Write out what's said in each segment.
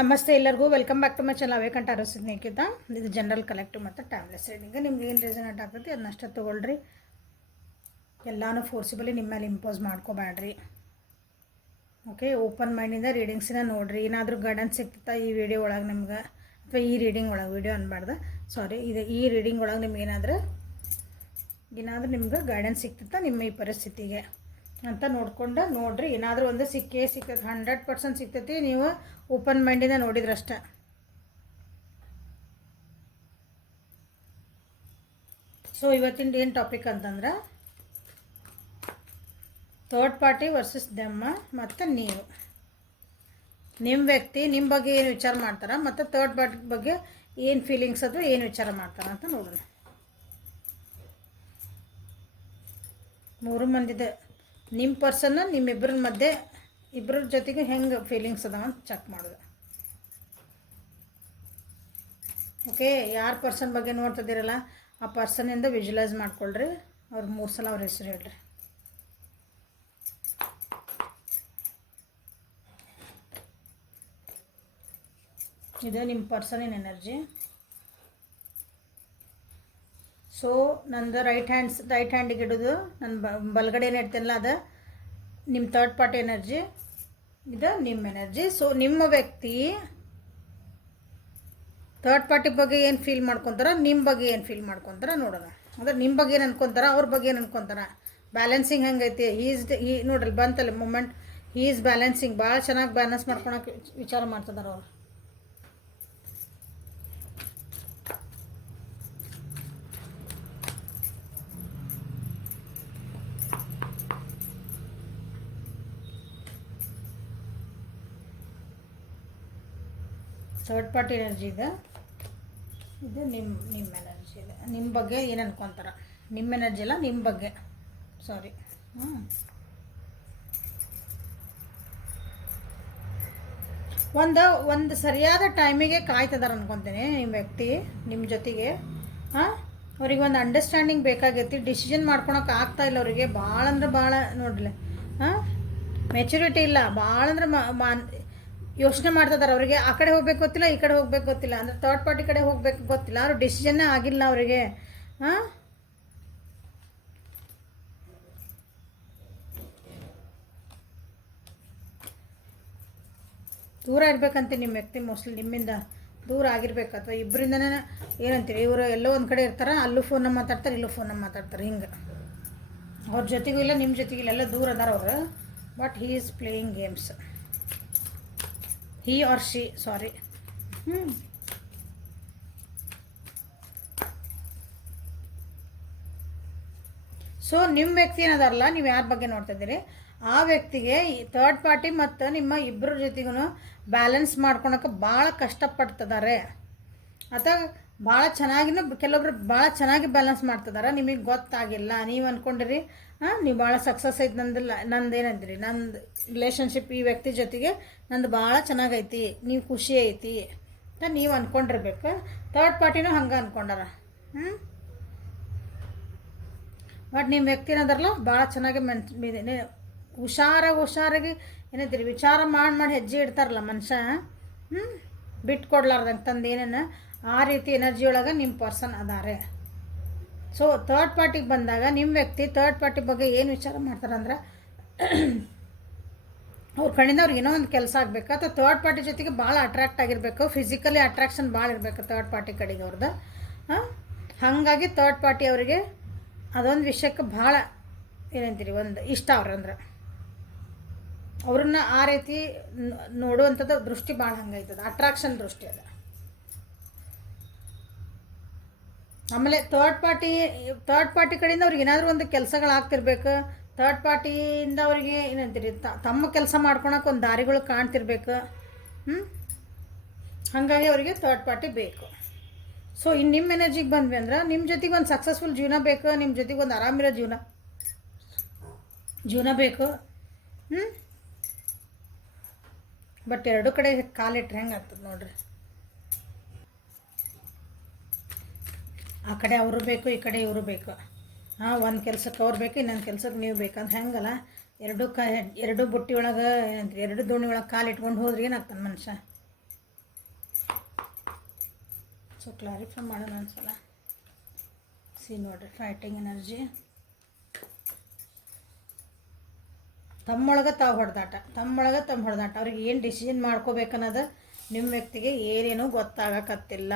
ನಮಸ್ತೆ ಎಲ್ಲರಿಗೂ welcome back to my channel ಅವೇಕಂಠ ಅರಸಿದ್ನೇಕಿದ್ದ ಇದು ಜನರಲ್ ಕಲೆಕ್ಟಿವ್ ಮತ್ತು ಟೈಮ್ಲೆಸ್ ರೀಡಿಂಗ್. ನಿಮ್ಗೆ ಏನು ರಿಸನೆಂಟ್ ಆಗ್ತೈತಿ ಅದನ್ನಷ್ಟೇ ತೊಗೊಳ್ರಿ. ಎಲ್ಲನೂ ಫೋರ್ಸಿಬಲಿ ನಿಮ್ಮ ಮೇಲೆ ಇಂಪೋಸ್ ಮಾಡ್ಕೋಬೇಡ್ರಿ. ಓಕೆ, ಓಪನ್ ಮೈಂಡಿಂದ ರೀಡಿಂಗ್ಸಿನ ನೋಡಿರಿ. ಏನಾದರೂ ಗೈಡೆನ್ಸ್ ಸಿಗ್ತೈತಾ ಈ ವಿಡಿಯೋ ಒಳಗೆ ನಿಮ್ಗೆ, ಅಥವಾ ಈ ರೀಡಿಂಗ್ ಒಳಗೆ, ವಿಡಿಯೋ ಅನ್ಬಾರ್ದು ಸಾರಿ, ಇದು ಈ ರೀಡಿಂಗ್ ಒಳಗೆ ನಿಮ್ಗೆ ಏನಾದರೂ ನಿಮ್ಗೆ ಗೈಡೆನ್ಸ್ ಸಿಗ್ತೈತಾ ನಿಮ್ಮ ಈ ಪರಿಸ್ಥಿತಿಗೆ ಅಂತ ನೋಡ್ಕೊಂಡು ನೋಡಿರಿ. ಏನಾದರೂ ಒಂದು ಸಿಗ್ತೈತೆ, 100% ಸಿಗ್ತೈತಿ ನೀವು ಓಪನ್ ಮೈಂಡಿಂದ ನೋಡಿದ್ರಷ್ಟೆ. ಸೊ ಇವತ್ತಿಂದ ಏನು ಟಾಪಿಕ್ ಅಂತಂದ್ರೆ ಥರ್ಡ್ ಪಾರ್ಟಿ ವರ್ಸಸ್ ದೆಮ್ಮ ಮತ್ತು ನೀವು, ನಿಮ್ಮ ವ್ಯಕ್ತಿ ನಿಮ್ಮ ಬಗ್ಗೆ ಏನು ವಿಚಾರ ಮಾಡ್ತಾರೆ ಮತ್ತು ಥರ್ಡ್ ಪಾರ್ಟಿ ಬಗ್ಗೆ ಏನು ಫೀಲಿಂಗ್ಸ್ ಅದು ಏನು ವಿಚಾರ ಮಾಡ್ತಾರೆ ಅಂತ ನೋಡೋಣ. 3 ಮಂದಿದೆ ನಿಮ್ಮ ಪರ್ಸನ್, ನಿಮ್ಮಿಬ್ಬರ ಮಧ್ಯೆ ಇಬ್ಬರ ಜೊತೆಗೆ ಹೆಂಗೆ ಫೀಲಿಂಗ್ಸ್ ಅದಾವ ಅಂತ ಚೆಕ್ ಮಾಡೋದು. ಓಕೆ, ಯಾರು ಪರ್ಸನ್ ಬಗ್ಗೆ ನೋಡ್ತಿದ್ದೀರಲ್ಲ ಆ ಪರ್ಸನಿಂದ ವಿಜುವಲೈಸ್ ಮಾಡ್ಕೊಳ್ರಿ. ಅವ್ರು 3 ಸಲ ಅವ್ರ ಹೆಸರು ಹೇಳ್ರಿ. ಇದು ನಿಮ್ಮ ಪರ್ಸನಿನ ಎನರ್ಜಿ. ಸೊ ನಂದು ರೈಟ್ ಹ್ಯಾಂಡಿಗೆ ಇಡೋದು, ನನ್ನ ಬಲಗಡೆ ಏನು ಇಡ್ತೀನಲ್ಲ ಅದು ನಿಮ್ಮ ಥರ್ಡ್ ಪಾರ್ಟಿ ಎನರ್ಜಿ, ಇದು ನಿಮ್ಮ ಎನರ್ಜಿ. ಸೊ ನಿಮ್ಮ ವ್ಯಕ್ತಿ ಥರ್ಡ್ ಪಾರ್ಟಿ ಬಗ್ಗೆ ಏನು ಫೀಲ್ ಮಾಡ್ಕೊತಾರ, ನಿಮ್ಮ ಬಗ್ಗೆ ಏನು ಫೀಲ್ ಮಾಡ್ಕೊತಾರ ನೋಡೋಣ. ಅಂದ್ರೆ ನಿಮ್ಮ ಬಗ್ಗೆ ಏನು ಅನ್ಕೊತಾರ, ಅವ್ರ ಬಗ್ಗೆ ಏನು ಅನ್ಕೊತಾರ, ಬ್ಯಾಲೆನ್ಸಿಂಗ್ ಹೆಂಗೈತಿ. ಈ ನೋಡ್ರಿ ಬಂತಲ್ಲ ಮೂಮೆಂಟ್, ಈಸ್ ಬ್ಯಾಲೆನ್ಸಿಂಗ್, ಭಾಳ ಚೆನ್ನಾಗಿ ಬ್ಯಾಲೆನ್ಸ್ ಮಾಡ್ಕೊಳಕ್ಕೆ ವಿಚಾರ ಮಾಡ್ತಿದಾರೆ ಅವ್ರು. ಥರ್ಡ್ ಪಾರ್ಟಿ ಎನರ್ಜಿ ಇದೆ, ಇದು ನಿಮ್ಮ ಎನರ್ಜಿ ಇದೆ. ನಿಮ್ಮ ಬಗ್ಗೆ ಏನು ಅನ್ಕೊತಾರ, ನಿಮ್ಮ ಎನರ್ಜಿ ಅಲ್ಲ, ನಿಮ್ಮ ಬಗ್ಗೆ, ಸಾರಿ. ಒಂದು ಸರಿಯಾದ ಟೈಮಿಗೆ ಕಾಯ್ತಿದಾರೆ ಅನ್ಕೊತೀನಿ ನಿಮ್ಮ ವ್ಯಕ್ತಿ ನಿಮ್ಮ ಜೊತೆಗೆ. ಅವ್ರಿಗೆ ಒಂದು ಅಂಡರ್ಸ್ಟ್ಯಾಂಡಿಂಗ್ ಬೇಕಾಗೈತಿ. ಡಿಸಿಷನ್ ಮಾಡ್ಕೊಳಕ್ಕೆ ಆಗ್ತಾ ಇಲ್ಲ ಅವರಿಗೆ, ಭಾಳ ಅಂದ್ರೆ ಭಾಳ ನೋಡ್ರಿ. ಮೆಚುರಿಟಿ ಇಲ್ಲ, ಭಾಳ ಅಂದ್ರೆ ಯೋಚನೆ ಮಾಡ್ತಿದ್ದಾರೆ. ಅವರಿಗೆ ಆ ಕಡೆ ಹೋಗ್ಬೇಕು ಗೊತ್ತಿಲ್ಲ, ಈ ಕಡೆ ಹೋಗ್ಬೇಕು ಗೊತ್ತಿಲ್ಲ, ಅಂದರೆ ಥರ್ಡ್ ಪಾರ್ಟಿ ಕಡೆ ಹೋಗ್ಬೇಕು ಗೊತ್ತಿಲ್ಲ. ಅವ್ರು ಡಿಸಿಷನ್ನೇ ಆಗಿಲ್ಲ ಅವರಿಗೆ. ದೂರ ಇರ್ಬೇಕಂತ ನಿಮ್ಮ ವ್ಯಕ್ತಿ ಮೋಸ್ಟ್ಲಿ ನಿಮ್ಮಿಂದ ದೂರ ಆಗಿರ್ಬೇಕು, ಅಥವಾ ಇಬ್ಬರಿಂದನೇ ಏನಂತೀವಿ, ಇವರು ಎಲ್ಲೋ ಒಂದು ಕಡೆ ಇರ್ತಾರೆ, ಅಲ್ಲೂ ಫೋನಾಗ ಮಾತಾಡ್ತಾರೆ, ಇಲ್ಲೂ ಫೋನಾಗ ಮಾತಾಡ್ತಾರೆ, ಹಿಂಗೆ ಅವ್ರ ಜೊತೆಗೂ ಇಲ್ಲ ನಿಮ್ಮ ಜೊತೆಗಿಲ್ಲ, ಎಲ್ಲ ದೂರ ಅದಾರ ಅವರು. But he is playing games, he or she, sorry. So ನಿಮ್ಮ ವ್ಯಕ್ತಿ ಏನದಾರಲ್ಲ, ನೀವು ಯಾರ ಬಗ್ಗೆ ನೋಡ್ತಾ ಇದ್ದೀರಿ ಆ ವ್ಯಕ್ತಿಗೆ ಥರ್ಡ್ ಪಾರ್ಟಿ ಮತ್ತು ನಿಮ್ಮ ಇಬ್ಬರ ಜೊತೆಗೂ ಬ್ಯಾಲೆನ್ಸ್ ಮಾಡ್ಕೊಳಕ್ಕೆ ಭಾಳ ಕಷ್ಟಪಡ್ತಿದ್ದಾರೆ, ಅಥವಾ ಭಾಳ ಚೆನ್ನಾಗಿನೂ ಕೆಲವೊಬ್ರು ಭಾಳ ಚೆನ್ನಾಗಿ ಬ್ಯಾಲೆನ್ಸ್ ಮಾಡ್ತಿದ್ದಾರೆ. ನಿಮಗೆ ಗೊತ್ತಾಗಿಲ್ಲ, ನೀವು ಅಂದ್ಕೊಂಡಿರಿ ನೀವು ಭಾಳ ಸಕ್ಸಸ್ ಐತೆ, ನಂದು ಏನಂದ್ರಿ, ನಂದು ರಿಲೇಷನ್ಶಿಪ್ ಈ ವ್ಯಕ್ತಿ ಜೊತೆಗೆ ನಂದು ಭಾಳ ಚೆನ್ನಾಗೈತಿ, ನೀವು ಖುಷಿ ಐತಿ ಅಂತ ನೀವು ಅಂದ್ಕೊಂಡಿರ್ಬೇಕು. ಥರ್ಡ್ ಪಾರ್ಟಿನೂ ಹಂಗೆ ಅಂದ್ಕೊಂಡಾರ. ಬಟ್ ನಿಮ್ಮ ವ್ಯಕ್ತಿ ಏನದಾರಲ್ಲ ಭಾಳ ಚೆನ್ನಾಗಿ ಹುಷಾರಾಗಿ ಏನಂತೀರಿ, ವಿಚಾರ ಮಾಡಿ ಹೆಜ್ಜೆ ಇಡ್ತಾರಲ್ಲ ಮನುಷ್ಯ, ಬಿಟ್ಟು ಕೊಡ್ಲಾರ್ದಂಗೆ ತಂದು ಏನೇನು ಆ ರೀತಿ ಎನರ್ಜಿ ಒಳಗೆ ನಿಮ್ಮ ಪರ್ಸನ್ ಅದಾರೆ. ಸೊ ಥರ್ಡ್ ಪಾರ್ಟಿಗೆ ಬಂದಾಗ ನಿಮ್ಮ ವ್ಯಕ್ತಿ ಥರ್ಡ್ ಪಾರ್ಟಿ ಬಗ್ಗೆ ಏನು ವಿಚಾರ ಮಾಡ್ತಾರಂದ್ರೆ, ಅವ್ರ ಕಡೆಯಿಂದ ಅವ್ರಿಗೆ ಏನೋ ಒಂದು ಕೆಲಸ ಆಗಬೇಕು, ಅಥವಾ ಥರ್ಡ್ ಪಾರ್ಟಿ ಜೊತೆಗೆ ಭಾಳ ಅಟ್ರಾಕ್ಟ್ ಆಗಿರಬೇಕು, ಫಿಸಿಕಲಿ ಅಟ್ರಾಕ್ಷನ್ ಭಾಳ ಇರಬೇಕು ಥರ್ಡ್ ಪಾರ್ಟಿ ಕಡೆಗೆ ಅವ್ರದ್ದು. ಹಾಗಾಗಿ ಥರ್ಡ್ ಪಾರ್ಟಿ ಅವರಿಗೆ ಅದೊಂದು ವಿಷಯಕ್ಕೆ ಭಾಳ ಏನಂತೀರಿ ಒಂದು ಇಷ್ಟ ಅವ್ರಂದ್ರೆ, ಅವ್ರನ್ನ ಆ ರೀತಿ ನೋಡುವಂಥದ್ದು ದೃಷ್ಟಿ ಭಾಳ ಹಂಗೈತದ, ಅಟ್ರಾಕ್ಷನ್ ದೃಷ್ಟಿ ಅದ. ಆಮೇಲೆ ಥರ್ಡ್ ಪಾರ್ಟಿ ಕಡೆಯಿಂದ ಅವ್ರಿಗೆ ಏನಾದರೂ ಒಂದು ಕೆಲಸಗಳಾಗ್ತಿರ್ಬೇಕು, ಥರ್ಡ್ ಪಾರ್ಟಿಯಿಂದ ಅವ್ರಿಗೆ ಏನಂತೀರಿ ತಮ್ಮ ಕೆಲಸ ಮಾಡ್ಕೊಳಕ್ಕೆ ಒಂದು ದಾರಿಗಳು ಕಾಣ್ತಿರ್ಬೇಕು. ಹಾಗಾಗಿ ಅವರಿಗೆ ಥರ್ಡ್ ಪಾರ್ಟಿ ಬೇಕು. ಸೊ ಇನ್ನು ನಿಮ್ಮ ಎನರ್ಜಿಗೆ ಬಂದ್ವಿ ಅಂದ್ರೆ ನಿಮ್ಮ ಜೊತೆಗೆ ಒಂದು ಸಕ್ಸಸ್ಫುಲ್ ಜೀವನ ಬೇಕು, ನಿಮ್ಮ ಜೊತೆಗೆ ಒಂದು ಆರಾಮಿರೋ ಜೀವನ ಬೇಕು. ಬಟ್ ಎರಡು ಕಡೆ ಕಾಲಿಟ್ರೆ ಹೆಂಗೆ ಆಗ್ತದೆ ನೋಡ್ರಿ. ಆ ಕಡೆ ಅವರು ಬೇಕು, ಈ ಕಡೆ ಇವರು ಬೇಕು. ಒಂದು ಕೆಲಸಕ್ಕೆ ಅವ್ರು ಬೇಕು, ಇನ್ನೊಂದು ಕೆಲಸಕ್ಕೆ ನೀವು ಬೇಕಂತ ಹೆಂಗಲ್ಲ, ಎರಡು ಬುಟ್ಟಿ ಒಳಗೆ ಏನಂತೀರಿ, ಎರಡು ದೋಣಿ ಒಳಗೆ ಕಾಲು ಇಟ್ಕೊಂಡು ಹೋದ್ರೆ ಏನಾಗ್ತಾನೆ ಮನುಷ್ಯ. ಸೊ ಕ್ಲಾರಿಫೈ ಮಾಡೋಣ ಒಂದ್ಸಲ. ಸಿ ನೋಡ್ರಿ, ಫೈಟಿಂಗ್ ಎನರ್ಜಿ, ತಮ್ಮೊಳಗೆ ತಾವು ಹೊಡೆದಾಟ. ಅವ್ರಿಗೆ ಏನು ಡಿಸಿಷನ್ ಮಾಡ್ಕೋಬೇಕನ್ನೋದು ನಿಮ್ಮ ವ್ಯಕ್ತಿಗೆ ಏನೇನೂ ಗೊತ್ತಾಗಕತ್ತಿಲ್ಲ.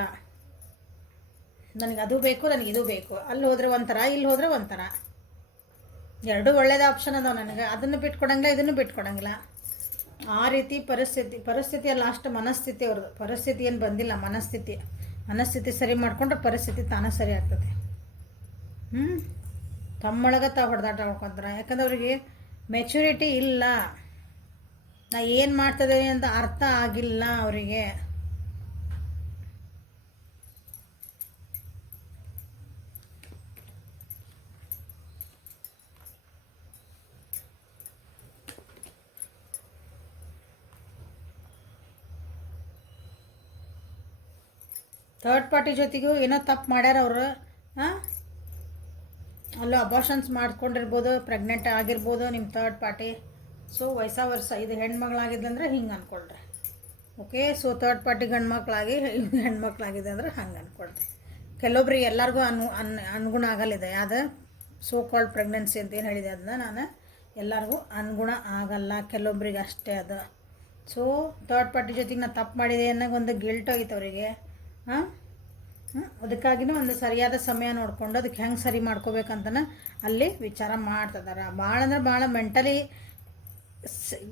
ನನಗೆ ಅದು ಬೇಕು, ನನಗೆ ಇದು ಬೇಕು, ಅಲ್ಲಿ ಹೋದರೆ ಒಂಥರ, ಇಲ್ಲಿ ಹೋದರೆ ಒಂಥರ. ಎರಡೂ ಒಳ್ಳೇದು ಆಪ್ಷನ್ ಅದಾವೆ ನನಗೆ. ಅದನ್ನು ಬಿಟ್ಕೊಡಂಗಿಲ್ಲ, ಇದನ್ನು ಬಿಟ್ಕೊಡಂಗಿಲ್ಲ. ಆ ರೀತಿ ಪರಿಸ್ಥಿತಿಯ ಲಾಸ್ಟ್ ಮನಸ್ಥಿತಿ ಅವ್ರದ್ದು. ಪರಿಸ್ಥಿತಿ ಏನು ಬಂದಿಲ್ಲ, ಮನಸ್ಥಿತಿ ಸರಿ ಮಾಡಿಕೊಂಡ್ರೆ ಪರಿಸ್ಥಿತಿ ತಾನೇ ಸರಿ ಆಗ್ತದೆ. ತಮ್ಮೊಳಗೆ ತಾವು ಹೊಡೆದಾಟ ಮಾಡ್ಕೊತಾರೆ. ಯಾಕಂದ್ರೆ ಅವರಿಗೆ ಮೆಚುರಿಟಿ ಇಲ್ಲ. ನಾ ಏನು ಮಾಡ್ತಿದ್ದೀನಿ ಅಂತ ಅರ್ಥ ಆಗಿಲ್ಲ ಅವರಿಗೆ. ಥರ್ಡ್ ಪಾರ್ಟಿ ಜೊತೆಗೂ ಏನೋ ತಪ್ಪು ಮಾಡ್ಯಾರ ಅವರು. ಅಲ್ಲೂ ಅಬಾರ್ಷನ್ಸ್ ಮಾಡ್ಕೊಂಡಿರ್ಬೋದು, ಪ್ರೆಗ್ನೆಂಟ್ ಆಗಿರ್ಬೋದು ನಿಮ್ಮ ಥರ್ಡ್ ಪಾರ್ಟಿ. ಸೊ ವರ್ಷ ಇದು ಹೆಣ್ಮಗಳಾಗಿದ್ದಂದ್ರೆ ಹಿಂಗೆ ಅಂದ್ಕೊಳ್ರಿ. ಓಕೆ, ಸೊ ಥರ್ಡ್ ಪಾರ್ಟಿ ಗಂಡು ಮಕ್ಕಳಾಗಿ ಹೆಣ್ಮಕ್ಳಾಗಿದೆ ಅಂದ್ರೆ ಹಂಗೆ ಅಂದ್ಕೊಳ್ರಿ. ಕೆಲವೊಬ್ರಿಗೆ ಎಲ್ಲರಿಗೂ ಅನುಗುಣ ಆಗಲಿದೆ. ಯಾವುದು ಸೋ ಕಾಲ್ಡ್ ಪ್ರೆಗ್ನೆನ್ಸಿ ಅಂತ ಏನು ಹೇಳಿದೆ ಅದನ್ನ ನಾನು, ಎಲ್ಲರಿಗೂ ಅನುಗುಣ ಆಗಲ್ಲ, ಕೆಲವೊಬ್ರಿಗೆ ಅಷ್ಟೇ ಅದು. ಸೊ ಥರ್ಡ್ ಪಾರ್ಟಿ ಜೊತೆಗೆ ನಾನು ತಪ್ಪು ಮಾಡಿದೆ ಅನ್ನೋ ಒಂದು ಗಿಲ್ಟ್ ಆಗಿತ್ತು ಅವರಿಗೆ. ಅದಕ್ಕಾಗಿನೂ ಒಂದು ಸರಿಯಾದ ಸಮಯ ನೋಡಿಕೊಂಡು ಅದಕ್ಕೆ ಹೆಂಗೆ ಸರಿ ಮಾಡ್ಕೋಬೇಕಂತನ ಅಲ್ಲಿ ವಿಚಾರ ಮಾಡ್ತಿದ್ದಾರೆ. ಭಾಳ ಅಂದ್ರೆ ಭಾಳ ಮೆಂಟಲಿ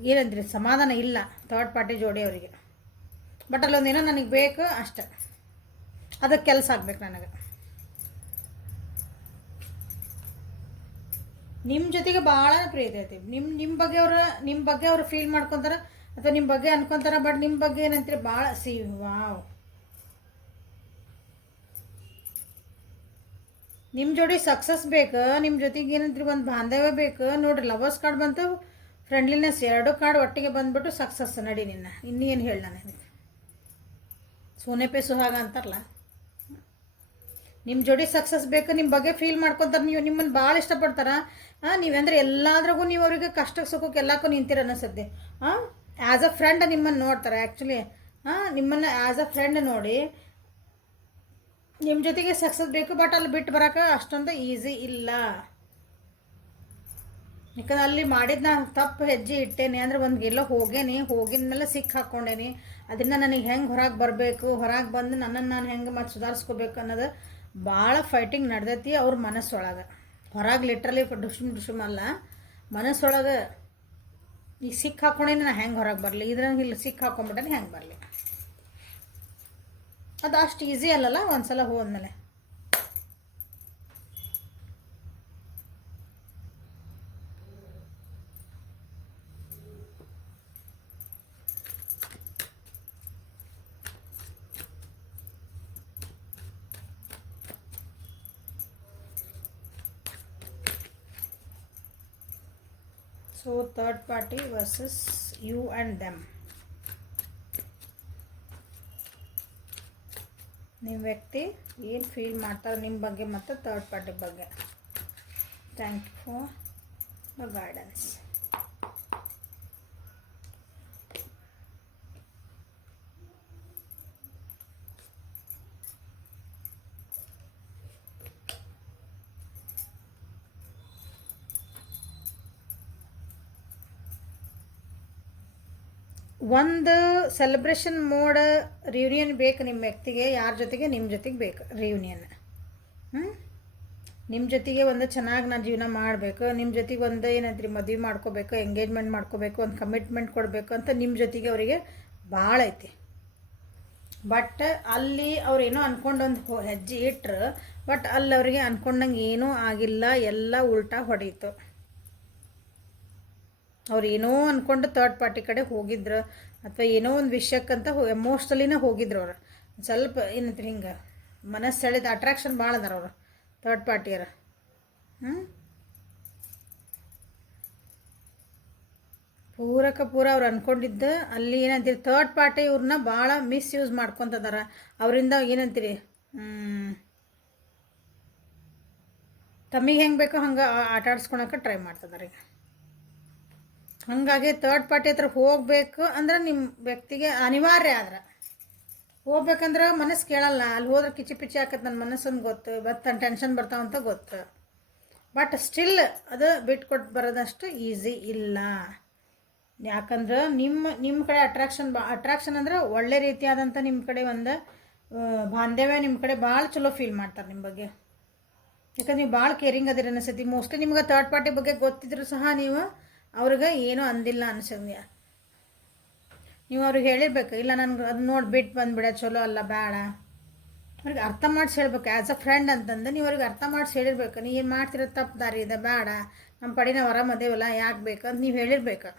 ಏನಂದ್ರಿ ಸಮಾಧಾನ ಇಲ್ಲ ಥರ್ಡ್ ಪಾರ್ಟಿ ಜೋಡಿ ಅವರಿಗೆ. ಬಟ್ ಅಲ್ಲೊಂದೇನೋ ನನಗೆ ಬೇಕು ಅಷ್ಟೆ, ಅದಕ್ಕೆ ಕೆಲಸ ಆಗ್ಬೇಕು ನನಗೆ. ನಿಮ್ಮ ಜೊತೆಗೆ ಭಾಳ ಪ್ರೀತಿ ಐತಿ. ನಿಮ್ಮ ಬಗ್ಗೆ ಅವರು ಫೀಲ್ ಮಾಡ್ಕೊತಾರೆ ಅಥವಾ ನಿಮ್ಮ ಬಗ್ಗೆ ಅನ್ಕೊತಾರೆ. ಬಟ್ ನಿಮ್ಮ ಬಗ್ಗೆ ಏನಂತೀರಿ ಭಾಳ ವಾವ್, ನಿಮ್ಮ ಜೋಡಿ ಸಕ್ಸಸ್ ಬೇಕು. ನಿಮ್ಮ ಜೊತೆಗೆ ಏನಂತೀರಿ ಒಂದು ಬಾಂಧವ್ಯ ಬೇಕು. ನೋಡಿರಿ, ಲವರ್ಸ್ ಕಾರ್ಡ್ ಬಂತು, ಫ್ರೆಂಡ್ಲಿನೆಸ್, ಎರಡು ಕಾರ್ಡ್ ಒಟ್ಟಿಗೆ ಬಂದುಬಿಟ್ಟು ಸಕ್ಸಸ್. ನಡಿ ನಿನ್ನ ಇನ್ನೇನು ಹೇಳಿ ನಾನು ಇದಕ್ಕೆ. ಸೋನೆ ಪೇ ಸುಹಾಗ ಅಂತಾರಲ್ಲ, ನಿಮ್ಮ ಜೋಡಿ ಸಕ್ಸಸ್ ಬೇಕು. ನಿಮ್ಮ ಬಗ್ಗೆ ಫೀಲ್ ಮಾಡ್ಕೊತಾರೆ. ನೀವು ನಿಮ್ಮನ್ನು ಭಾಳ ಇಷ್ಟಪಡ್ತಾರೆ. ನೀವಂದ್ರೆ ಎಲ್ಲಾದ್ರಾಗೂ ನೀವು ಅವರಿಗೆ ಕಷ್ಟಕ್ಕೆ ಸುಖಕ್ಕೆ ಎಲ್ಲಕ್ಕೂ ನಿಂತಿರ ಅನ್ನಿಸುತ್ತೆ. ಆ್ಯಸ್ ಅ ಫ್ರೆಂಡ್ ನಿಮ್ಮನ್ನು ನೋಡ್ತಾರೆ. ಆ್ಯಕ್ಚುಲಿ ನಿಮ್ಮನ್ನು ಆ್ಯಸ್ ಅ ಫ್ರೆಂಡ್ ನೋಡಿ ನಿಮ್ಮ ಜೊತೆಗೆ ಸಕ್ಸಸ್ ಬೇಕು. ಬಟ್ ಅಲ್ಲಿ ಬಿಟ್ಟು ಬರೋಕೆ ಅಷ್ಟೊಂದು ಈಸಿ ಇಲ್ಲ. ಯಾಕಂದ್ರೆ ಅಲ್ಲಿ ಮಾಡಿದ ನಾನು ತಪ್ಪು ಹೆಜ್ಜೆ ಇಟ್ಟೇನೆ ಅಂದರೆ ಒಂದು ಎಲ್ಲೋ ಹೋಗಿದ ಮೇಲೆ ಸಿಕ್ಕಿ ಹಾಕ್ಕೊಂಡೇನಿ. ಅದರಿಂದ ನನಗೆ ಹೆಂಗೆ ಹೊರಗೆ ಬರಬೇಕು, ಹೊರಗೆ ಬಂದು ನನ್ನನ್ನು ನಾನು ಹೆಂಗೆ ಮತ್ತೆ ಸುಧಾರಿಸ್ಕೋಬೇಕು ಅನ್ನೋದು ಭಾಳ ಫೈಟಿಂಗ್ ನಡೆದೈತಿ ಅವ್ರ ಮನಸ್ಸೊಳಗೆ. ಹೊರಗೆ ಲಿಟ್ರಲಿ ಡುಸುಮ್ ಅಲ್ಲ, ಮನಸ್ಸೊಳಗೆ ಈಗ ಸಿಕ್ಕಿ ಹಾಕ್ಕೊಂಡೇನಿ, ನಾನು ಹೆಂಗೆ ಹೊರಗೆ ಬರಲಿ, ಇದ್ರಂಗೆ ಇಲ್ಲಿ ಸಿಕ್ಕಿ ಹಾಕ್ಕೊಂಬಿಟ್ಟೆ ಹೆಂಗೆ ಬರಲಿ. ಅದು ಅಷ್ಟು ಈಸಿ ಅಲ್ಲಲ್ಲ ಒಂದು ಸಲ ಹೋದ್ಮೇಲೆ. So third party versus you and them. ನಿಮ್ಮ ವ್ಯಕ್ತಿ ಏನು ಫೀಲ್ ಮಾಡ್ತಾರೆ ನಿಮ್ಮ ಬಗ್ಗೆ ಮತ್ತು ಥರ್ಡ್ ಪಾರ್ಟಿ ಬಗ್ಗೆ. Thank you for the guidance. ಒಂದು ಸೆಲೆಬ್ರೇಷನ್ ಮೋಡ್ ರಿಯೂನಿಯನ್ ಬೇಕು ನಿಮ್ಮ ವ್ಯಕ್ತಿಗೆ. ಯಾರ ಜೊತೆಗೆ? ನಿಮ್ಮ ಜೊತೆಗೆ ಬೇಕು ರಿಯೂನಿಯನ್. ನಿಮ್ಮ ಜೊತೆಗೆ ಒಂದು ಚೆನ್ನಾಗಿ ನಾನು ಜೀವನ ಮಾಡಬೇಕು, ನಿಮ್ಮ ಜೊತೆಗೆ ಒಂದು ಏನಂತ್ರಿ ಮದುವೆ ಮಾಡ್ಕೋಬೇಕು, ಎಂಗೇಜ್ಮೆಂಟ್ ಮಾಡ್ಕೋಬೇಕು, ಒಂದು ಕಮಿಟ್ಮೆಂಟ್ ಕೊಡಬೇಕು ಅಂತ ನಿಮ್ಮ ಜೊತೆಗೆ ಅವರಿಗೆ ಭಾಳ ಐತಿ. ಬಟ್ ಅಲ್ಲಿ ಅವ್ರೇನೋ ಅಂದ್ಕೊಂಡು ಒಂದು ಹೆಜ್ಜೆ ಇಟ್ಟರು. ಬಟ್ ಅಲ್ಲಿ ಅವರಿಗೆ ಅಂದ್ಕೊಂಡಂಗೆ ಏನೂ ಆಗಿಲ್ಲ, ಎಲ್ಲ ಉಲ್ಟಾ ಹೊಡೀತು. ಅವ್ರು ಏನೋ ಅಂದ್ಕೊಂಡು ಥರ್ಡ್ ಪಾರ್ಟಿ ಕಡೆ ಹೋಗಿದ್ರು, ಅಥವಾ ಏನೋ ಒಂದು ವಿಷಯಕ್ಕಂತ ಎಮೋಷ್ನಲಿನೇ ಹೋಗಿದ್ರು. ಅವ್ರು ಸ್ವಲ್ಪ ಏನಂತ್ರಿ ಹಿಂಗೆ ಮನಸ್ಸು ಸೆಳೆದ ಅಟ್ರಾಕ್ಷನ್ ಭಾಳ ಅದಾರ ಅವರು ಥರ್ಡ್ ಪಾರ್ಟಿಯರ. ಪೂರ ಅವ್ರು ಅಂದ್ಕೊಂಡಿದ್ದು ಅಲ್ಲಿ ಏನಂತೀರಿ ಥರ್ಡ್ ಪಾರ್ಟಿ ಇವ್ರನ್ನ ಭಾಳ ಮಿಸ್ಯೂಸ್ ಮಾಡ್ಕೊತದಾರ. ಅವರಿಂದ ಏನಂತೀರಿ ತಮಗೆ ಹೆಂಗೆ ಬೇಕೋ ಹಂಗೆ ಆಟ ಆಡ್ಸ್ಕೊಳಕ್ಕೆ ಟ್ರೈ ಮಾಡ್ತಿದ್ದಾರೆ ಈಗ. ಹಾಗಾಗಿ ಥರ್ಡ್ ಪಾರ್ಟಿ ಹತ್ರ ಹೋಗಬೇಕು ಅಂದ್ರೆ ನಿಮ್ಮ ವ್ಯಕ್ತಿಗೆ ಅನಿವಾರ್ಯ ಆದ್ರೆ ಹೋಗ್ಬೇಕಂದ್ರೆ ಮನಸ್ಸು ಕೇಳಲ್ಲ, ಅಲ್ಲಿ ಹೋದ್ರೆ ಕಿಚಿ ಪಿಚಿ ಆಕತ್ತೆ ನನ್ನ ಮನಸ್ಸನ್ನು ಗೊತ್ತು, ಮತ್ತು ಟೆನ್ಷನ್ ಬರ್ತಾವಂತ ಗೊತ್ತು. ಬಟ್ ಸ್ಟಿಲ್ ಅದು ಬಿಟ್ಕೊಟ್ಟು ಬರೋದಷ್ಟು ಈಸಿ ಇಲ್ಲ. ಯಾಕಂದ್ರೆ ನಿಮ್ಮ ಕಡೆ ಅಟ್ರಾಕ್ಷನ್ ಅಂದ್ರೆ ಒಳ್ಳೆ ರೀತಿಯಾದಂಥ ನಿಮ್ಮ ಕಡೆ ಒಂದು ಬಾಂಧವ್ಯ, ನಿಮ್ಮ ಕಡೆ ಭಾಳ ಚಲೋ ಫೀಲ್ ಮಾಡ್ತಾರೆ ನಿಮ್ಮ ಬಗ್ಗೆ. ಯಾಕಂದ್ರೆ ನೀವು ಭಾಳ ಕೇರಿಂಗ್ ಅದಿರಿ ಅನಿಸ್ತೈತಿ. ಮೋಸ್ಟ್ಲಿ ನಿಮ್ಗೆ ಥರ್ಡ್ ಪಾರ್ಟಿ ಬಗ್ಗೆ ಗೊತ್ತಿದ್ರು ಸಹ ನೀವು ಅವ್ರಿಗೆ ಏನೂ ಅಂದಿಲ್ಲ ಅನ್ಸಂಗೆ. ನೀವು ಅವ್ರಿಗೆ ಹೇಳಿರ್ಬೇಕು, ಇಲ್ಲ ನನಗೆ ಅದು ನೋಡಿ ಬಿಟ್ಟು ಬಂದುಬಿಡ, ಚಲೋ ಅಲ್ಲ, ಬೇಡ. ಅವ್ರಿಗೆ ಅರ್ಥ ಮಾಡಿಸಿ ಹೇಳ್ಬೇಕು. ಆ್ಯಸ್ ಅ ಫ್ರೆಂಡ್ ಅಂತಂದು ನೀವು ಅವ್ರಿಗೆ ಅರ್ಥ ಮಾಡಿಸಿ ಹೇಳಿರ್ಬೇಕು, ನೀ ಏನು ಮಾಡ್ತಿರೋ ತಪ್ಪು ದಾರಿ ಇದೆ, ಬೇಡ, ನಮ್ಮ ಪಡಿನ ಹೊರ ಮದೇವಲ್ಲ, ಯಾಕೆ ಬೇಕು ಅಂತ ನೀವು ಹೇಳಿರ್ಬೇಕು.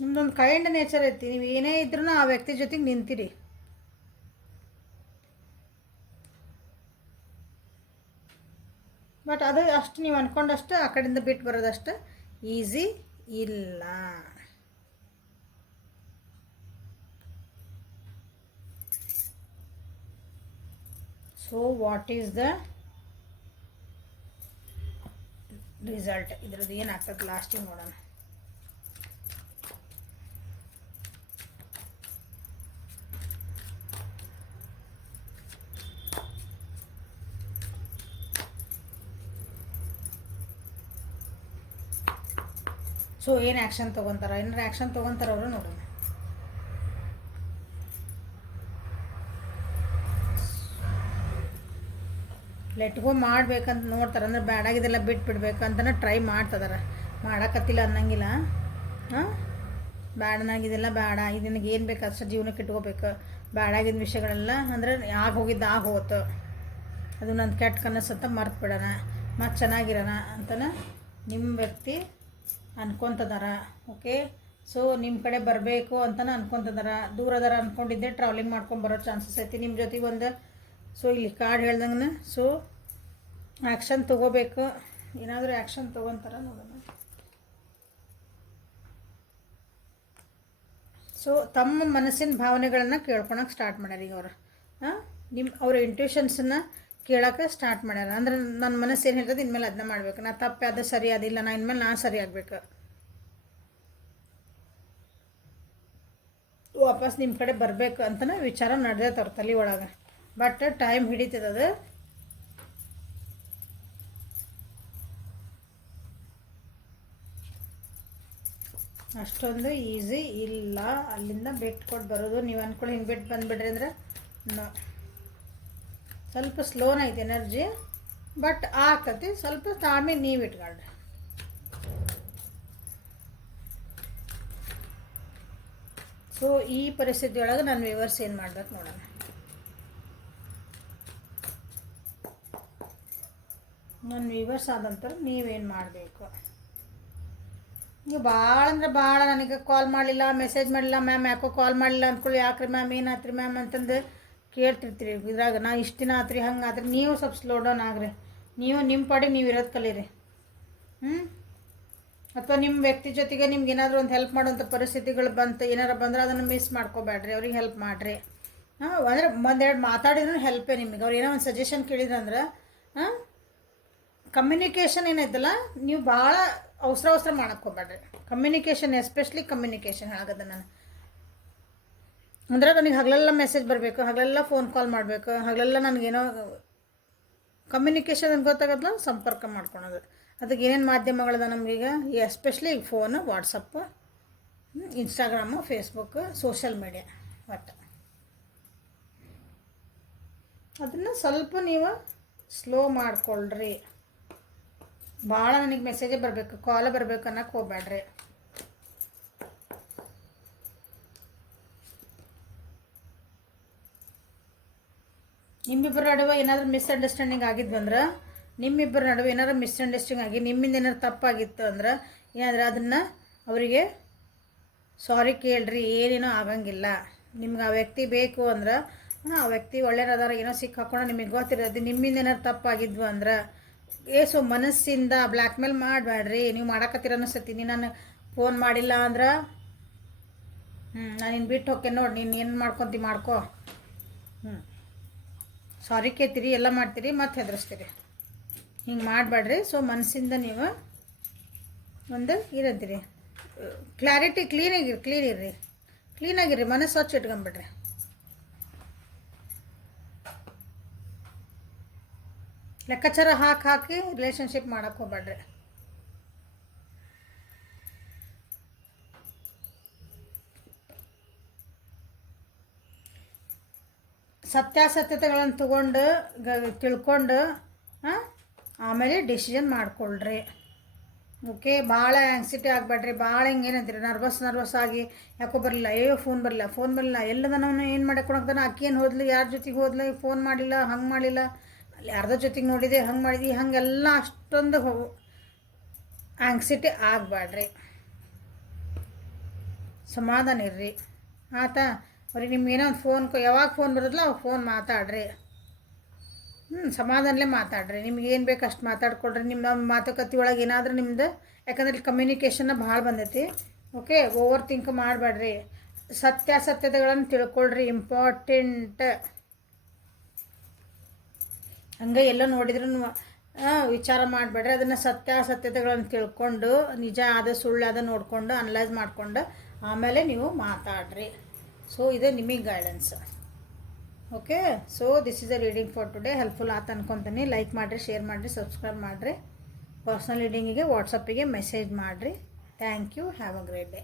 ನಿಮ್ದೊಂದು ಕೈಂಡ್ ನೇಚರ್ ಐತಿ, ನೀವು ಏನೇ ಇದ್ರೂ ಆ ವ್ಯಕ್ತಿ ಜೊತೆಗೆ ನಿಂತಿರಿ. ಬಟ್ ಅದು ಅಷ್ಟು ನೀವು ಅಂದ್ಕೊಂಡಷ್ಟು ಆ ಕಡೆಯಿಂದ ಬಿಟ್ಟು ಬರೋದಷ್ಟು ಈಸಿ ಇಲ್ಲ. So what is the result? ಇದ್ರದ್ದು ಏನಾಗ್ತದೆ ಲಾಸ್ಟಿಗೆ ನೋಡೋಣ. ಸೊ ಏನು ಆ್ಯಕ್ಷನ್ ತೊಗೊತಾರೆ, ಏನಾರು ಆ್ಯಕ್ಷನ್ ತೊಗೊತಾರೆ ಅವರು, ನೋಡೋಣ. ಲೆಟ್ ಗೋ ಮಾಡ್ಬೇಕಂತ ನೋಡ್ತಾರೆ, ಅಂದ್ರೆ ಬ್ಯಾಡಾಗಿದೆಲ್ಲ ಬಿಟ್ಬಿಡ್ಬೇಕು ಅಂತಲೇ ಟ್ರೈ ಮಾಡ್ತಿದಾರೆ. ಮಾಡೋಕತ್ತಿಲ್ಲ ಅನ್ನಂಗಿಲ್ಲ. ಹಾಂ, ಬ್ಯಾಡನಾಗಿದೆಲ್ಲ ಬೇಡ, ಇದನಿಗೆ ಏನು ಬೇಕು ಅಷ್ಟು ಜೀವನಕ್ಕೆ ಇಟ್ಕೋಬೇಕು. ಬ್ಯಾಡಾಗಿದ್ದ ವಿಷಯಗಳೆಲ್ಲ ಅಂದರೆ ಆಗ ಹೋಗಿದ್ದು ಆಗ ಹೋತು, ಅದು ನನ್ನ ಕೆಟ್ಟ ಕನಸಂತ ಮರ್ತು ಬಿಡೋಣ, ಮತ್ತು ಚೆನ್ನಾಗಿರೋಣ ಅಂತಲೇ ನಿಮ್ಮ ವ್ಯಕ್ತಿ ಅನ್ಕೊತದಾರ. ಓಕೆ, ಸೊ ನಿಮ್ಮ ಕಡೆ ಬರಬೇಕು ಅಂತಲೇ ಅನ್ಕೊತದಾರ. ದೂರದಾರ ಅಂದ್ಕೊಂಡಿದ್ದೆ ಟ್ರಾವೆಲಿಂಗ್ ಮಾಡ್ಕೊಂಡು ಬರೋ ಚಾನ್ಸಸ್ ಐತಿ ನಿಮ್ಮ ಜೊತೆಗೆ ಒಂದು. ಸೊ ಇಲ್ಲಿ ಕಾರ್ಡ್ ಹೇಳ್ದಂಗೆ ಸೊ ಆ್ಯಕ್ಷನ್ ತೊಗೋಬೇಕು. ಏನಾದರೂ ಆ್ಯಕ್ಷನ್ ತೊಗೊತಾರ ನೋಡೋಣ. ಸೊ ತಮ್ಮ ಮನಸ್ಸಿನ ಭಾವನೆಗಳನ್ನು ಕೇಳ್ಕೊಳಕ್ಕೆ ಸ್ಟಾರ್ಟ್ ಮಾಡ್ಯಾರ ಈಗ ಅವರು. ಅವ್ರ ಇಂಟ್ಯೂಷನ್ಸನ್ನು ಕೇಳೋಕ್ಕೆ ಸ್ಟಾರ್ಟ್ ಮಾಡ್ಯಾರ. ಅಂದ್ರೆ ನನ್ನ ಮನಸ್ಸು ಏನು ಹೇಳ್ತದೆ ಇನ್ಮೇಲೆ ಅದನ್ನ ಮಾಡಬೇಕು, ನಾ ತಪ್ಪೆ ಅದು ಸರಿ ಅದಿಲ್ಲ, ನಾ ಇನ್ಮೇಲೆ ನಾ ಸರಿ ಆಗಬೇಕು. ವಾಪಸ್ ನಿಮ್ಮ ಕಡೆ ಬರಬೇಕು ಅಂತಲೇ ವಿಚಾರ ನಡೆದೈತೆ ಅವ್ರ ತಲೆ ಒಳಗೆ. ಬಟ್ ಟೈಮ್ ಹಿಡಿತದದು. ಅಷ್ಟೊಂದು ಈಸಿ ಇಲ್ಲ ಅಲ್ಲಿಂದ ಬಿಟ್ಕೊಟ್ಟು ಬರೋದು. ನೀವು ಅಂದ್ಕೊಳ್ಳಿ ಹಿಂಗೆ ಬಿಟ್ಟು ಬಂದುಬಿಡ್ರಿ ಅಂದ್ರೆ ಸ್ವಲ್ಪ ಸ್ಲೋನ್ ಐತೆ ಎನರ್ಜಿ, ಬಟ್ ಆಕತಿ. ಸ್ವಲ್ಪ ತಾಳ್ಮೆ ನೀವು ಇಟ್ಕೊಳ್ರಿ. ಸೊ ಈ ಪರಿಸ್ಥಿತಿಯೊಳಗೆ ನಾನು ವ್ಯೂವರ್ಸ್ ಏನು ಮಾಡ್ಬೇಕು ನೋಡೋಣ. ನನ್ನ ವ್ಯೂವರ್ಸ್ ಆದಂತರ ನೀವೇನು ಮಾಡಬೇಕು? ನೀವು ಭಾಳ ಅಂದ್ರೆ ಭಾಳ ನನಗೆ ಕಾಲ್ ಮಾಡಲಿಲ್ಲ, ಮೆಸೇಜ್ ಮಾಡಲಿಲ್ಲ, ಮ್ಯಾಮ್ ಯಾಕೋ ಕಾಲ್ ಮಾಡಲಿಲ್ಲ ಅಂದ್ಕೊಳ್ಳಿ, ಯಾಕ್ರಿ ಮ್ಯಾಮ್, ಏನಾತ್ರಿ ಮ್ಯಾಮ್ ಅಂತಂದು ಕೇಳ್ತಿರ್ತೀರಿ. ಇದ್ರಾಗ ನಾ ಇಷ್ಟು ದಿನ ಆತ್ರಿ ಹಂಗೆ ಆತ್ರಿ. ನೀವು ಸ್ವಲ್ಪ ಸ್ಲೋ ಡೌನ್ ಆಗ್ರಿ. ನೀವು ನಿಮ್ಮ ಪಾಡಿಗೆ ನೀವು ಇರೋದು ಕಲೀರಿ. ಅಥವಾ ನಿಮ್ಮ ವ್ಯಕ್ತಿ ಜೊತೆಗೆ ನಿಮ್ಗೆ ಏನಾದರೂ ಒಂದು ಹೆಲ್ಪ್ ಮಾಡೋಂಥ ಪರಿಸ್ಥಿತಿಗಳು ಏನಾರು ಬಂದ್ರೆ ಅದನ್ನು ಮಿಸ್ ಮಾಡ್ಕೋಬೇಡ್ರಿ, ಅವ್ರಿಗೆ ಹೆಲ್ಪ್ ಮಾಡಿರಿ. ಅಂದರೆ ಒಂದೆರಡು ಮಾತಾಡಿದ್ರೂ ಹೆಲ್ಪೇ ನಿಮಗೆ. ಅವ್ರು ಏನೋ ಒಂದು ಸಜೆಷನ್ ಕೇಳಿದ್ರಂದ್ರೆ ಕಮ್ಯುನಿಕೇಷನ್ ಏನೈತಲ್ಲ, ನೀವು ಭಾಳ ಅವಸರ ಮಾಡಕ್ಕೆ ಹೋಗ್ಬೇಡ್ರಿ. ಕಮ್ಯುನಿಕೇಷನ್, ಎಸ್ಪೆಷಲಿ ಕಮ್ಯುನಿಕೇಷನ್ ಆಗದ ನಾನು ಅಂದ್ರೆ ನನಗೆ ಹಗಲೆಲ್ಲ ಮೆಸೇಜ್ ಬರಬೇಕು, ಹಗಲೆಲ್ಲ ಫೋನ್ ಕಾಲ್ ಮಾಡಬೇಕು, ಹಗಲೆಲ್ಲ ನನಗೇನೋ ಕಮ್ಯುನಿಕೇಷನ್ ಅಂತ ಗೊತ್ತಾಗತ್ತಲ್ಲ, ಸಂಪರ್ಕ ಮಾಡ್ಕೊಳೋದು. ಅದಕ್ಕೆ ಏನೇನು ಮಾಧ್ಯಮಗಳದ ನಮಗೀಗ, ಎಸ್ಪೆಷಲಿ ಈಗ phone, WhatsApp, Instagram, Facebook, social media. ಒಟ್ಟು ಅದನ್ನು ಸ್ವಲ್ಪ ನೀವು ಸ್ಲೋ ಮಾಡಿಕೊಳ್ಳ್ರಿ. ಭಾಳ ನನಗೆ ಮೆಸೇಜೇ ಬರಬೇಕು, ಕಾಲ್ ಬರಬೇಕು ಅನ್ನೋಕ್ಕೆ ಹೋಗ್ಬೇಡ್ರಿ. ನಿಮ್ಮಿಬ್ಬರ ನಡುವೆ ಏನಾದರೂ ಮಿಸ್ಅಂಡರ್ಸ್ಟ್ಯಾಂಡಿಂಗ್ ಆಗಿದ್ವಂದ್ರೆ, ನಿಮ್ಮಿಬ್ಬರ ನಡುವೆ ಏನಾದ್ರು ಮಿಸ್ಅಂಡರ್ಸ್ಟ್ಯಾಂಡಿಂಗ್ ಆಗಿ ನಿಮ್ಮಿಂದ ಏನಾದ್ರು ತಪ್ಪಾಗಿತ್ತು ಅಂದ್ರೆ ಏನಾದ್ರೆ ಅದನ್ನು ಅವರಿಗೆ ಸಾರಿ ಕೇಳ್ರಿ. ಏನೇನೋ ಆಗಂಗಿಲ್ಲ. ನಿಮ್ಗೆ ಆ ವ್ಯಕ್ತಿ ಬೇಕು ಅಂದ್ರೆ ಆ ವ್ಯಕ್ತಿ ಒಳ್ಳೆಯದಾರ, ಏನೋ ಸಿಕ್ಕ ಹಾಕೊಂಡು ನಿಮಗೆ ಗೊತ್ತಿರೋದು. ನಿಮ್ಮಿಂದ ಏನಾದ್ರು ತಪ್ಪಾಗಿದ್ವು ಅಂದ್ರೆ ಸೊ ಮನಸ್ಸಿಂದ ಬ್ಲ್ಯಾಕ್ ಮೇಲ್ ಮಾಡಬೇಡ್ರಿ. ನೀವು ಮಾಡಕತ್ತೀರ ಅನ್ನಿಸ್ತೀನಿ. ನಾನು ಫೋನ್ ಮಾಡಿಲ್ಲ ಅಂದ್ರೆ ನಾನು ಇನ್ನು ಬಿಟ್ಟು ಹೋಗ್ತೇನೆ ನೋಡಿ, ನೀನು ಏನು ಮಾಡ್ಕೊತೀವಿ ಮಾಡ್ಕೊ. ಸಾರಿ ಕೇಳ್ತೀರಿ, ಎಲ್ಲ ಮಾಡ್ತೀರಿ, ಮತ್ತೆ ಹೆದರಿಸ್ತೀರಿ. ಹಿಂಗೆ ಮಾಡಬೇಡ್ರಿ. ಸೊ ಮನಸ್ಸಿಂದ ನೀವು ಒಂದು ಇರಂತೀರಿ, ಕ್ಲಾರಿಟಿ, ಕ್ಲೀನ್ ಇರ್ರಿ. ಕ್ಲೀನಾಗಿರಿ, ಮನೆ ಸ್ವಚ್ಛ ಇಟ್ಕೊಂಬಿಡ್ರಿ. ಲೆಕ್ಕಾಚಾರ ಹಾಕಿ ರಿಲೇಷನ್ಶಿಪ್ ಮಾಡೋಕ್ಕೆ ಹೋಗ್ಬೇಡ್ರಿ. ಸತ್ಯಾಸತ್ಯತೆಗಳನ್ನು ತಗೊಂಡು ತಿಳ್ಕೊಂಡು ಆಮೇಲೆ ಡಿಸಿಷನ್ ಮಾಡ್ಕೊಳ್ರಿ. ಓಕೆ, ಭಾಳ ಆ್ಯಂಗ್ಸಿಟಿ ಆಗಬೇಡ್ರಿ. ಭಾಳ ಹಿಂಗೇನಂತೀರಿ ನರ್ವಸ್ ಆಗಿ ಯಾಕೋ ಬರಲಿಲ್ಲ, ಫೋನ್ ಬರಲಿಲ್ಲ ಎಲ್ಲದ ನಾವು ಏನು ಮಾಡಕ್ಕೆ ಕೊಡೋಕ್ತಾನೆ, ಅಕ್ಕಿ ಏನು ಹೋದ್ಲು, ಯಾರ ಜೊತೆಗೆ ಹೋದ್ಲು, ಫೋನ್ ಮಾಡಿಲ್ಲ, ಹಂಗೆ ಮಾಡಿಲ್ಲ, ಅಲ್ಲಿ ಯಾರ್ದೋ ಜೊತೆಗೆ ನೋಡಿದೆ, ಹಂಗೆ ಮಾಡಿದ್ವಿ, ಹಾಗೆಲ್ಲ ಅಷ್ಟೊಂದು ಆ್ಯಂಗ್ಸಿಟಿ ಆಗಬೇಡ್ರಿ. ಸಮಾಧಾನ ಇರ್ರಿ ಆತಾ. ಅವ್ರಿಗೆ ನಿಮ್ಗೇನೋ ಒಂದು ಫೋನ್ ಯಾವಾಗ ಫೋನ್ ಬರೋದಿಲ್ಲ ಅವಾಗ ಫೋನ್ ಮಾತಾಡ್ರಿ. ಸಮಾಧಾನಲೇ ಮಾತಾಡ್ರಿ. ನಿಮ್ಗೆ ಏನು ಬೇಕು ಅಷ್ಟು ಮಾತಾಡ್ಕೊಳ್ರಿ. ನಿಮ್ಮ ಮಾತುಕತೆ ಒಳಗೆ ಏನಾದರೂ ನಿಮ್ದು, ಯಾಕಂದ್ರೆ ಇಲ್ಲಿ ಕಮ್ಯುನಿಕೇಷನ್ನ ಭಾಳ ಬಂದೈತಿ. ಓಕೆ, ಓವರ್ ಥಿಂಕ್ ಮಾಡಬೇಡ್ರಿ. ಸತ್ಯಾಸತ್ಯತೆಗಳನ್ನು ತಿಳ್ಕೊಳ್ರಿ, ಇಂಪಾರ್ಟೆಂಟ್. ಹಂಗೆ ಎಲ್ಲ ನೋಡಿದ್ರೂ ವಿಚಾರ ಮಾಡಬೇಡ್ರಿ. ಅದನ್ನು ಸತ್ಯಾಸತ್ಯತೆಗಳನ್ನು ತಿಳ್ಕೊಂಡು ನಿಜ ಆದ ಸುಳ್ಳು ಆದ ನೋಡಿಕೊಂಡು ಅನಲೈಸ್ ಮಾಡಿಕೊಂಡು ಆಮೇಲೆ ನೀವು ಮಾತಾಡ್ರಿ. ಸೊ ಇದು ನಿಮಗೆ guidance. Okay, so this is a reading for today. Helpful ಆತ ಅನ್ಕೊತೀನಿ. ಲೈಕ್ ಮಾಡಿರಿ, ಶೇರ್ ಮಾಡಿರಿ, ಸಬ್ಸ್ಕ್ರೈಬ್ ಮಾಡಿರಿ. ಪರ್ಸ್ನಲ್ ರೀಡಿಂಗಿಗೆ ವಾಟ್ಸಪ್ಪಿಗೆ ಮೆಸೇಜ್ ಮಾಡಿರಿ. Thank you. Have a great day.